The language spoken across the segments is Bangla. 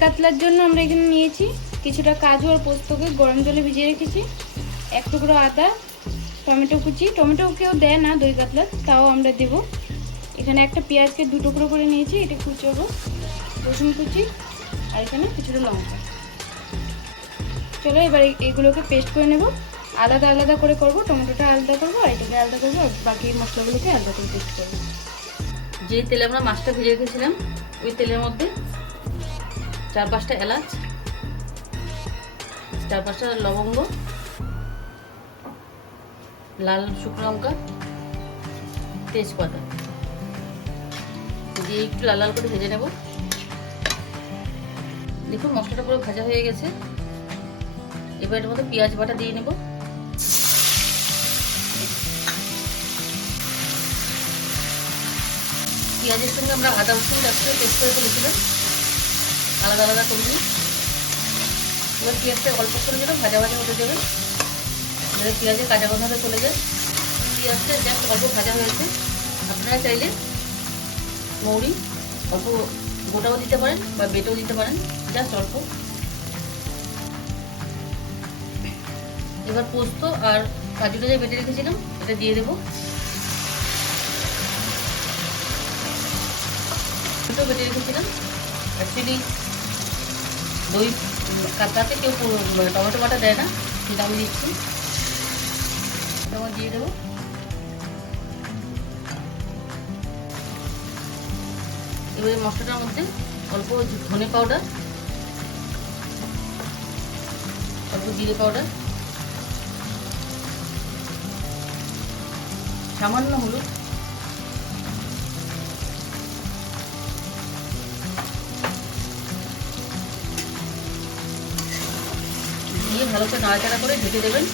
কাতলার জন্য আমরা এখানে নিয়েছি কিছুটা কাজু আর পোস্তকে গরম জলে ভিজিয়ে রেখেছি, এক টুকরো আদা, টমেটো কুচি, টমেটো কেউ দেয় না দই কাতলার, তাও আমরা দেব। এখানে একটা পেঁয়াজকে 2 টুকরো করে নিয়েছি, এটা কুচোবো, রসুন কুচি, আর এখানে কিছুটা লঙ্কা। চলো এবার এগুলোকে পেস্ট করে নেব। আলাদা আলাদা করে করব, টমেটোটা আলাদা করবো আর এটাকে আলাদা করবো, আর বাকি মশলাগুলোকে আলাদা করে পেস্ট করবো। যে তেলে আমরা মাছটা ভেজে রেখেছিলাম ওই তেলের মধ্যে 4-5টা এলাচ, 4-5টা লবঙ্গ, লাল শুকনো লঙ্কা, তেজপাতা দিয়ে একটু লাল লাল করে ভেজে নেব। দেখুন মশলাটা পুরো ভাজা হয়ে গেছে। এবার এর মধ্যে পেঁয়াজ বাটা দিয়ে নেব। পেঁয়াজের সঙ্গে আমরা আদা রসুন একসাথে পেস্ট করে ফেলেছিলাম, আলাদা আলাদা করবো। এবার পেঁয়াজটা অল্প করে যেন ভাজা ভাজা হতে দেবে, যাতে পেঁয়াজের কাঁচা গন্ধটা চলে যায়। পেঁয়াজটা জাস্ট অল্প ভাজা হয়েছে। আপনারা চাইলে মৌরি অল্প গোটাও দিতে পারেন বা বেটেও দিতে পারেন, জাস্ট অল্প। এবার পোস্ত আর কাজুটা যে বেটে রেখেছিলাম এটা দিয়ে দেবো। বেটে রেখেছিলাম, অ্যাকচুয়ালি দই কাতলাতে কেউ টমেটো বাটা দেয় না, কিন্তু আমি দিচ্ছি। এটা দিয়ে দেবো। এবারে মশলাটার মধ্যে অল্প ধনে পাউডার, অল্প জিরে পাউডার, সামান্য হলুদ, দিয়ে ভালো করে নাড়াচাড়া করে ঢেকে দেবেন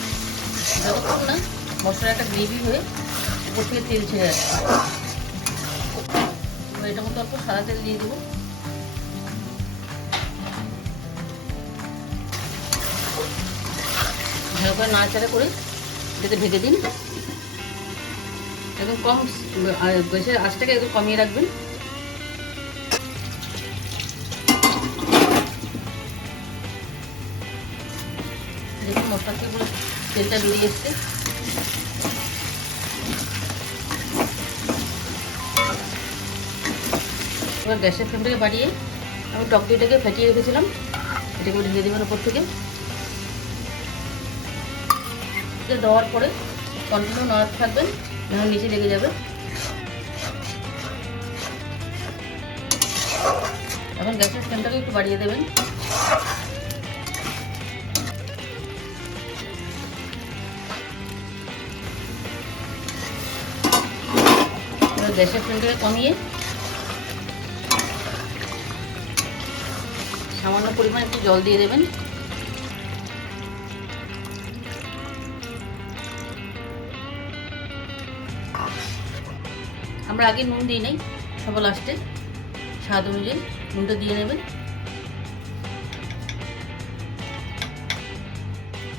যতক্ষণ না মশলা একটা গ্রেভি হয়ে উপর থেকে তেল ছেড়ে আসে। এটার মধ্যে অল্প সাদা তেল দিয়ে দেবো। ভালো করে নাড়াচাড়া করে এটাকে ঢেকে দিন। একদম কম গ্যাসের আঁচটাকে একদম কমিয়ে রাখবেন। দেখুন মশলা থেকে পুরো তেলটা বেরিয়ে এসছে। এবার গ্যাসের ফ্লেমটাকে বাড়িয়ে আমি টক দইটাকে ফেটিয়ে রেখেছিলাম, এটাকে ঢেকে দেবেন ওপর থেকে। এটা দেওয়ার পরে কন্টিনিউ নাড়াতে থাকবেন, যেন নিচে লেগে যাবে। এখন গ্যাসের ফ্লেমটাকে একটু বাড়িয়ে দেবেন। গ্যাসের ফ্লেমটাকে কমিয়ে সামান্য পরিমাণ একটু জল দিয়ে দেবেন। আমরা আগে নুন দিই নাই, সবার লাস্টে স্বাদ অনুযায়ী নুনটা দিয়ে নেবেন।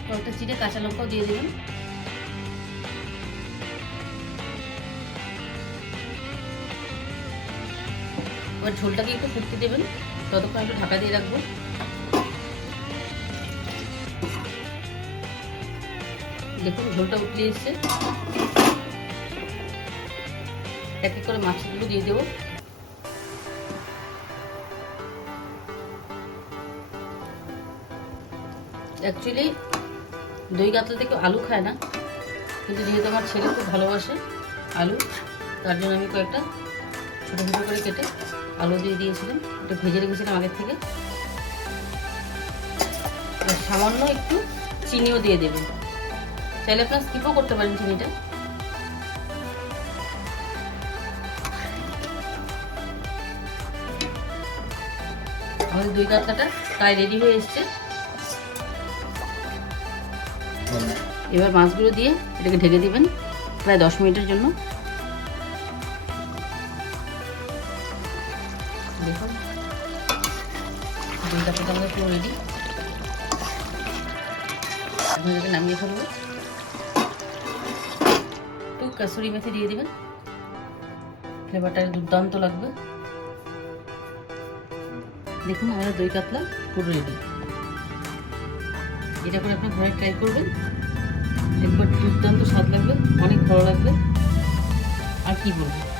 কয়েকটা চিড়ে কাঁচা লঙ্কাও দিয়ে দেবেন। এবার ঝোলটাকে একটু ফুটতে দেবেন, ততক্ষণ একটু ঢাকা দিয়ে রাখবো। দেখুন ঝোলটা উঠলে এসছে। এক এক করে মাছগুলো দিয়ে দেবো। অ্যাকচুয়ালি দই কাতলা থেকে আলু খায় না, কিন্তু যেহেতু আমার ছেলে খুব ভালোবাসে আলু, তার জন্য আমি কয়েকটা ছোটো ছোটো করে কেটে আলু দিয়ে দিয়েছিলাম। এটা ভেজে রেখেছিলাম আগের থেকে। সামান্য একটু চিনিও দিয়ে দেবেন, চাইলে আপনারা স্কিপও করতে পারেন চিনিটা। আমাদের দই কাতলাটা প্রায় রেডি হয়ে এসছে। এবার মাছগুলো দিয়ে এটাকে ঢেকে দিবেন প্রায় 10 মিনিটের জন্য। দেখুন দই কাতলাটা আমাদের পুরো রেডি। এখন এটাকে নামিয়ে ফেলবো। একটু কাসুরি মেথি দিয়ে দিবেন, ফ্লেভারটা দুর্দান্ত লাগবে। দেখুন আমাদের দই কাতলা পুরো রেডি। এটা করে আপনার ঘরে ট্রাই করবেন, একবার দুর্দান্ত স্বাদ লাগবে, অনেক ভালো লাগবে। আর কি বলবো।